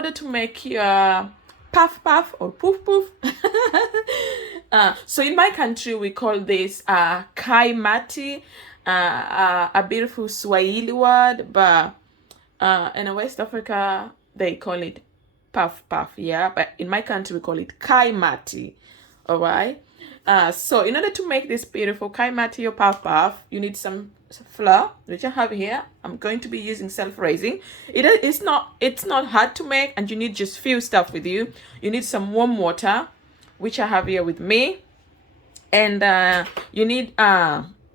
order to make your puff puff or poof poof, so in my country we call this Kaimati, a beautiful Swahili word, but in West Africa they call it puff puff, yeah, but in my country we call it Kaimati. All right. So in order to make this beautiful Kaimati or puff puff, you need some flour, which I have here. I'm going to be using self-raising. It's not hard to make, and you need just few stuff with you. You need some warm water, which I have here with me, and you need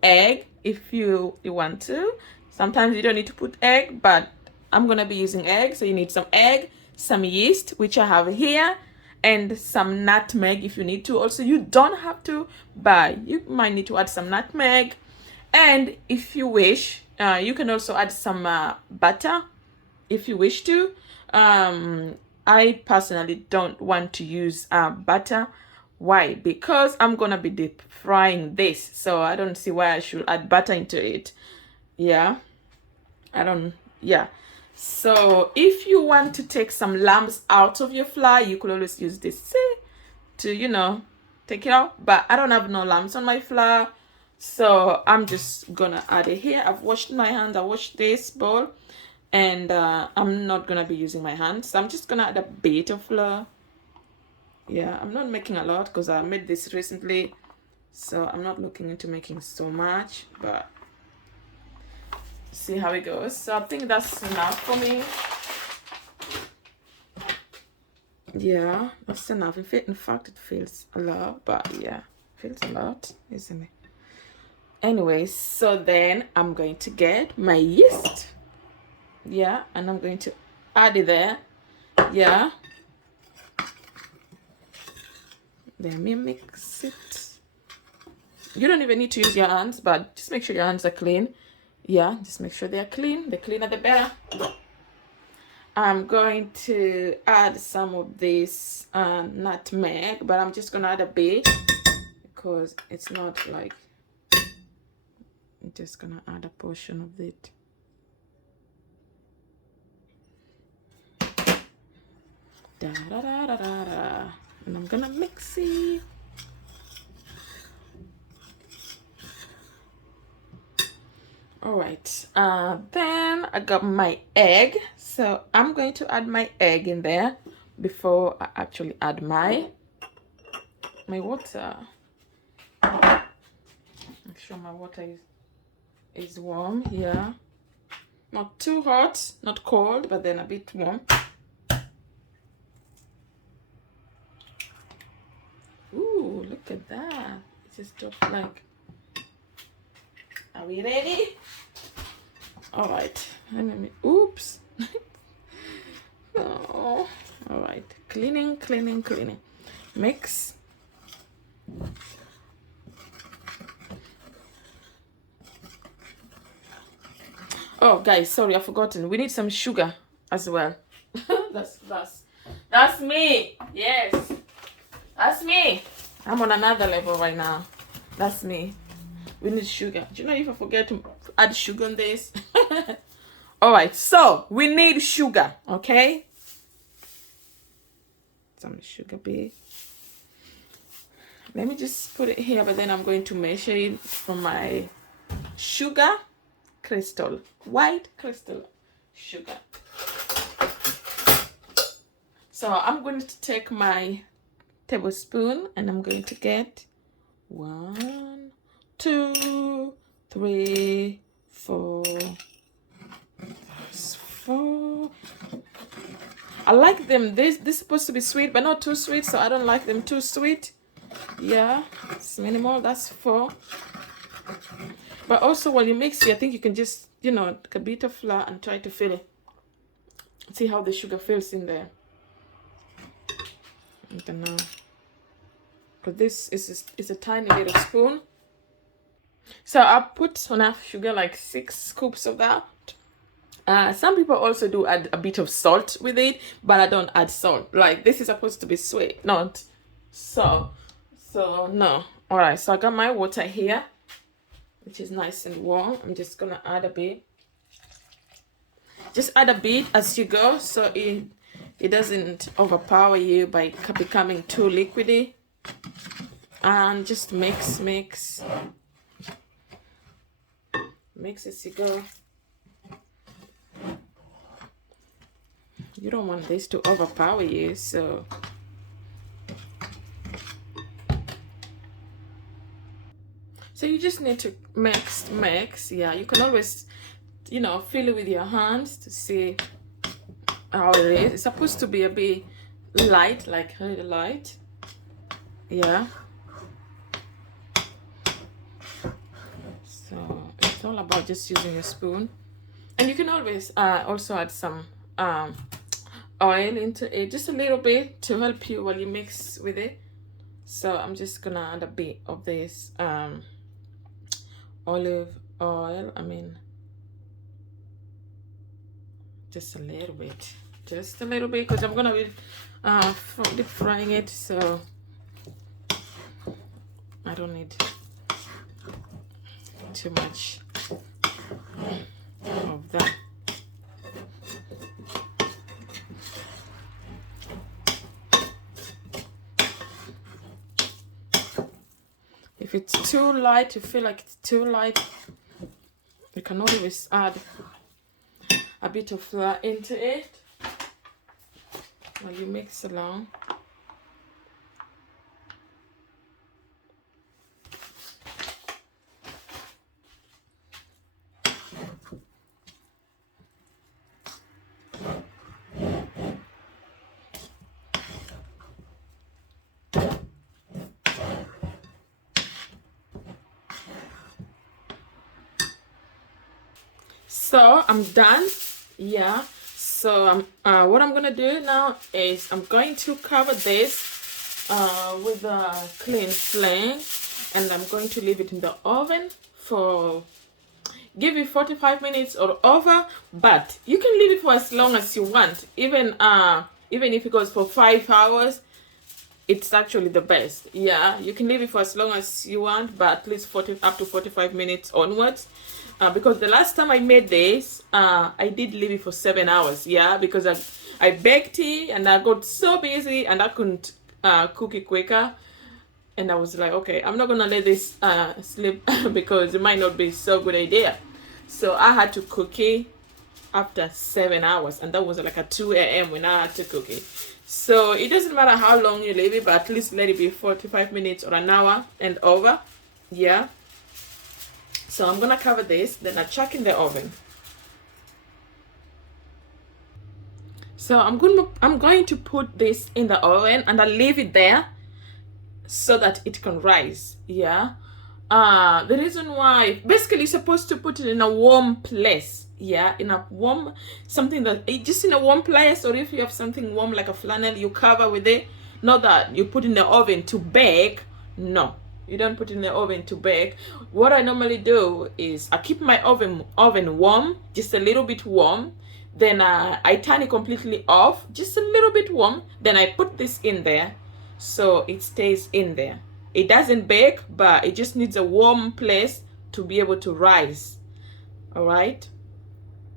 egg if you want to. Sometimes you don't need to put egg, but I'm gonna be using egg, so you need some egg, some yeast, which I have here, and some nutmeg if you need to. Also, you don't have to, but you might need to add some nutmeg. And if you wish, you can also add some butter if you wish to. I personally don't want to use butter. Why? Because I'm gonna be deep frying this, so I don't see why I should add butter into it. Yeah, yeah. So if you want to take some lumps out of your flour, you could always use this to, take it out. But I don't have no lumps on my flour, so I'm just gonna add it here. I've washed my hand. I washed this bowl, and I'm not gonna be using my hands. So I'm just gonna add a bit of flour. Yeah, I'm not making a lot because I made this recently, so I'm not looking into making so much, but see how it goes. So I think that's enough for me. Yeah, that's enough. In fact, it feels a lot, but yeah, it feels a lot, isn't it? Anyway, so then I'm going to get my yeast. Yeah, and I'm going to add it there. Yeah. Let me mix it. You don't even need to use your hands, but just make sure your hands are clean. Yeah, just make sure they're clean. The cleaner, the better. I'm going to add some of this nutmeg, but I'm just gonna add a bit because it's not like, I'm just gonna add a portion of it. Da, da, da, da, da, da. And I'm gonna mix it. All right, then I got my egg, so I'm going to add my egg in there before I actually add my water. Make sure my water is warm. Yeah, not too hot, not cold, but then a bit warm. Ooh, look at that. It just dropped like. Are we ready? All right. Oops. Oh. All right. Cleaning. Mix. Oh, guys, sorry, I've forgotten. We need some sugar as well. That's me. Yes. That's me. I'm on another level right now. That's me. We need sugar. Do you know if I forget to add sugar on this? All right, so we need sugar, okay? Some sugar bit. Let me just put it here, but then I'm going to measure it from my sugar crystal, white crystal sugar. So I'm going to take my tablespoon and I'm going to get 1, 2, 3, 4. That's 4. I like them. This is supposed to be sweet, but not too sweet, so I don't like them too sweet. Yeah, it's minimal. That's 4. But also, when you mix it, I think you can just, take a bit of flour and try to fill. See how the sugar fills in there. I don't know. Because this is a tiny little spoon. So I put enough sugar, like 6 scoops of that. Some people also do add a bit of salt with it, but I don't add salt. Like, this is supposed to be sweet, not so no. All right, so I got my water here, which is nice and warm. I'm just gonna add a bit. Just add a bit as you go, so it it doesn't overpower you by becoming too liquidy. And just mix as you go. You don't want this to overpower you, so you just need to mix. Yeah, you can always, feel it with your hands to see how it is. It's supposed to be a bit light, like really light. Yeah. So it's all about just using a spoon. And you can always also add some oil into it, just a little bit to help you while you mix with it. So I'm just gonna add a bit of this olive oil. Just a little bit, because I'm gonna be deep frying it, so I don't need too much of that. If it's too light, you feel like it's too light, you can always add a bit of flour into it while you mix along. So I'm done. Yeah, so what I'm gonna do now is I'm going to cover this with a clean flame, and I'm going to leave it in the oven for give it 45 minutes or over, but you can leave it for as long as you want. Even if it goes for 5 hours, it's actually the best. Yeah, you can leave it for as long as you want, but at least up to 45 minutes onwards. Because the last time I made this, I did leave it for 7 hours. Yeah, because I baked it and I got so busy and I couldn't cook it quicker. And I was like, okay, I'm not gonna let this slip because it might not be so good idea. So I had to cook it after 7 hours, and that was like at 2 a.m. when I had to cook it. So it doesn't matter how long you leave it, but at least let it be 45 minutes or an hour and over. Yeah. So I'm gonna cover this, then I chuck in the oven. So I'm going to put this in the oven and I'll leave it there so that it can rise. Yeah. The reason why, basically you're supposed to put it in a warm place. Yeah, in a warm, something that just in a warm place, or if you have something warm like a flannel, you cover with it. Not that you put in the oven to bake. No, you don't put in the oven to bake. What I normally do is I keep my oven warm, just a little bit warm. Then I turn it completely off, just a little bit warm. Then I put this in there, so it stays in there. It doesn't bake, but it just needs a warm place to be able to rise. All right.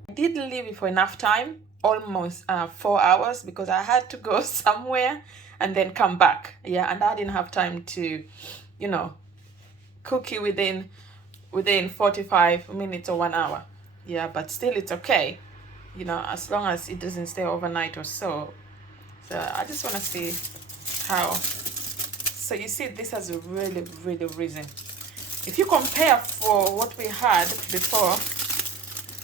I did leave it for enough time, almost 4 hours, because I had to go somewhere and then come back. Yeah, and I didn't have time to, cook it within 45 minutes or 1 hour. Yeah, but still it's okay, as long as it doesn't stay overnight or so. So I just want to see how. So you see, this has really risen. If you compare for what we had before,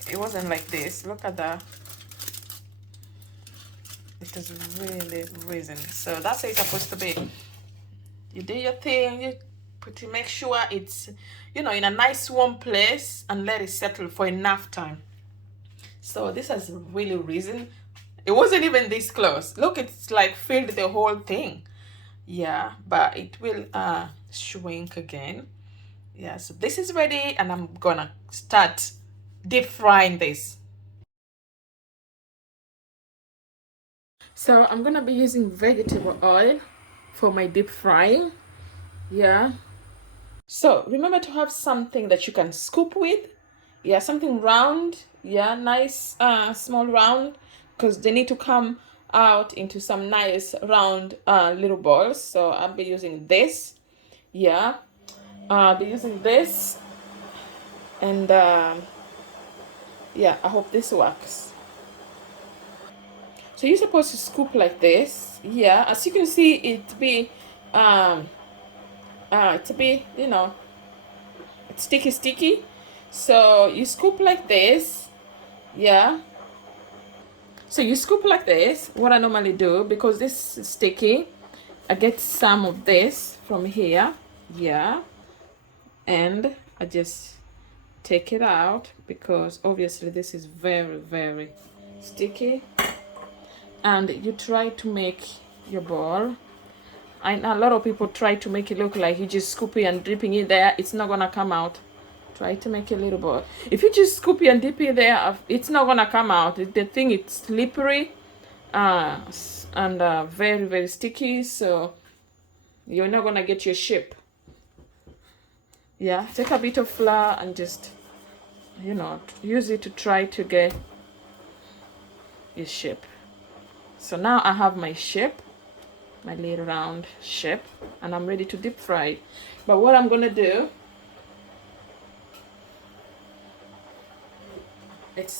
it wasn't like this. Look at that. It has really risen. So that's how it's supposed to be. You do your thing, you make sure it's, in a nice warm place and let it settle for enough time. So this has really risen. It wasn't even this close. Look, it's like filled the whole thing. Yeah, but it will shrink again. Yeah, so this is ready and I'm gonna start deep frying this. So I'm gonna be using vegetable oil for my deep frying. Yeah, so remember to have something that you can scoop with. Yeah, something round. Yeah, nice small round, because they need to come out into some nice round little balls. So I'll be using this. Yeah, I'll be using this, and yeah, I hope this works. So you're supposed to scoop like this. Yeah, as you can see, it be to be, you know, sticky. So you scoop like this. Yeah, so you scoop like this. What I normally do, because this is sticky, I get some of this from here. Yeah, and I just take it out, because obviously this is very sticky. And you try to make your ball. A lot of people try to make it look like you just scoop it and dipping it there. It's not gonna come out. Try to make a little ball. If you just scoop it and dip it there, it's not gonna come out. The thing, it's slippery and very sticky, so you're not gonna get your shape. Yeah, take a bit of flour and just, you know, use it to try to get your shape. So now I have my shape, my little round shape, and I'm ready to deep fry it. But what I'm gonna do,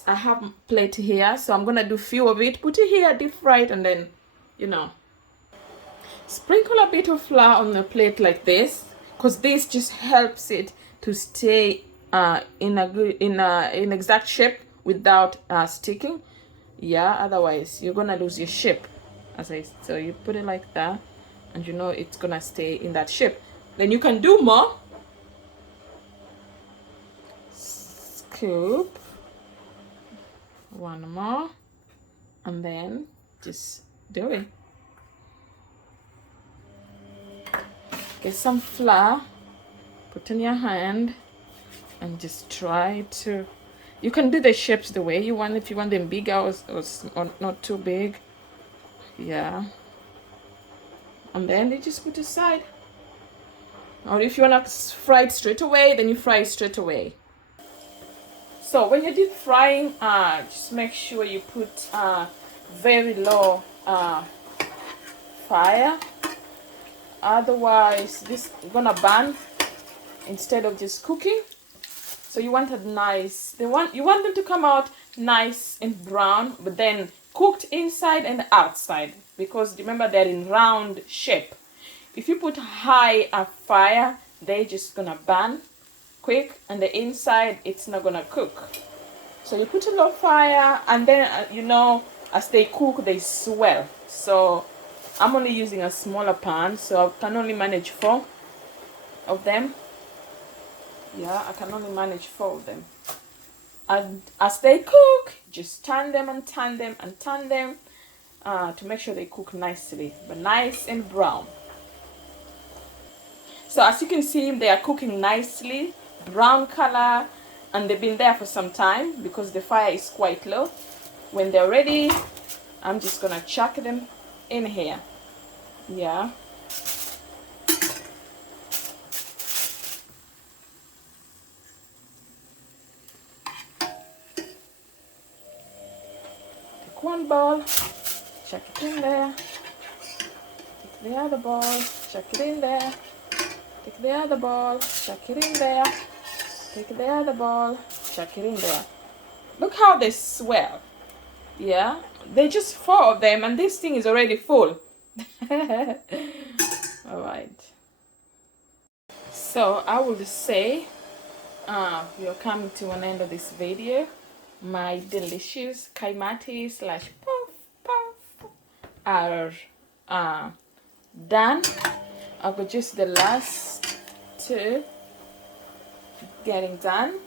I have a plate here, so I'm gonna do few of it, put it here, deep fry it, and then, you know, sprinkle a bit of flour on the plate like this, because this just helps it to stay in exact shape without sticking. Yeah, otherwise you're gonna lose your shape. So you put it like that, and you know it's gonna stay in that shape. Then you can do more. Scoop one more, and then just do it. Get some flour, put in your hand, and just try to, you can do the shapes the way you want, if you want them bigger or not too big. Yeah, and then you just put aside. Or if you want to fry it straight away, then you fry it straight away. So when you're deep frying, just make sure you put very low fire, otherwise this is gonna burn instead of just cooking. So you want it nice, you want them to come out nice and brown, but then cooked inside and outside, because remember they're in round shape. If you put high fire, they're just gonna burn quick, and the inside it's not gonna cook. So you put a low fire, and then you know, as they cook they swell. So I'm only using a smaller pan, so I can only manage 4 of them. Yeah, I can only manage 4 of them. And as they cook, just turn them and turn them and turn them to make sure they cook nicely, but nice and brown. So as you can see, they are cooking nicely, brown color, and they've been there for some time because the fire is quite low. When they're ready, I'm just gonna chuck them in here. Yeah. Take one ball, chuck it in there. Take the other ball, chuck it in there. Take the other ball, chuck it in there. Take the other ball, chuck it in there. Look how they swell. Yeah, they just 4 of them, and this thing is already full. All right. So I would say we are coming to an end of this video. My delicious Kaimati / puff are done. I've got just the last 2 getting done.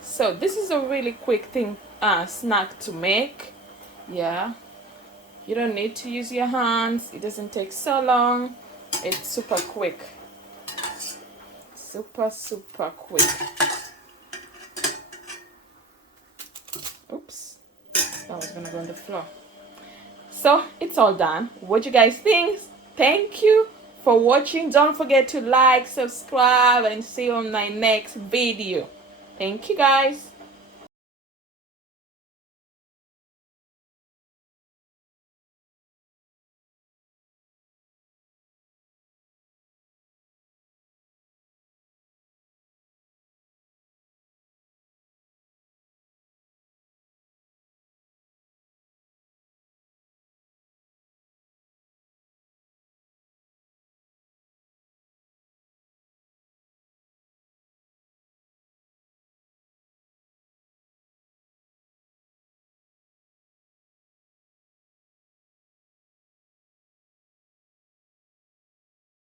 So this is a really quick thing, snack to make. Yeah, you don't need to use your hands. It doesn't take so long. It's super quick. Super quick. Oops, that was gonna go on the floor. So it's all done. What you guys think? Thank you for watching. Don't forget to like, subscribe, and see you on my next video. Thank you guys.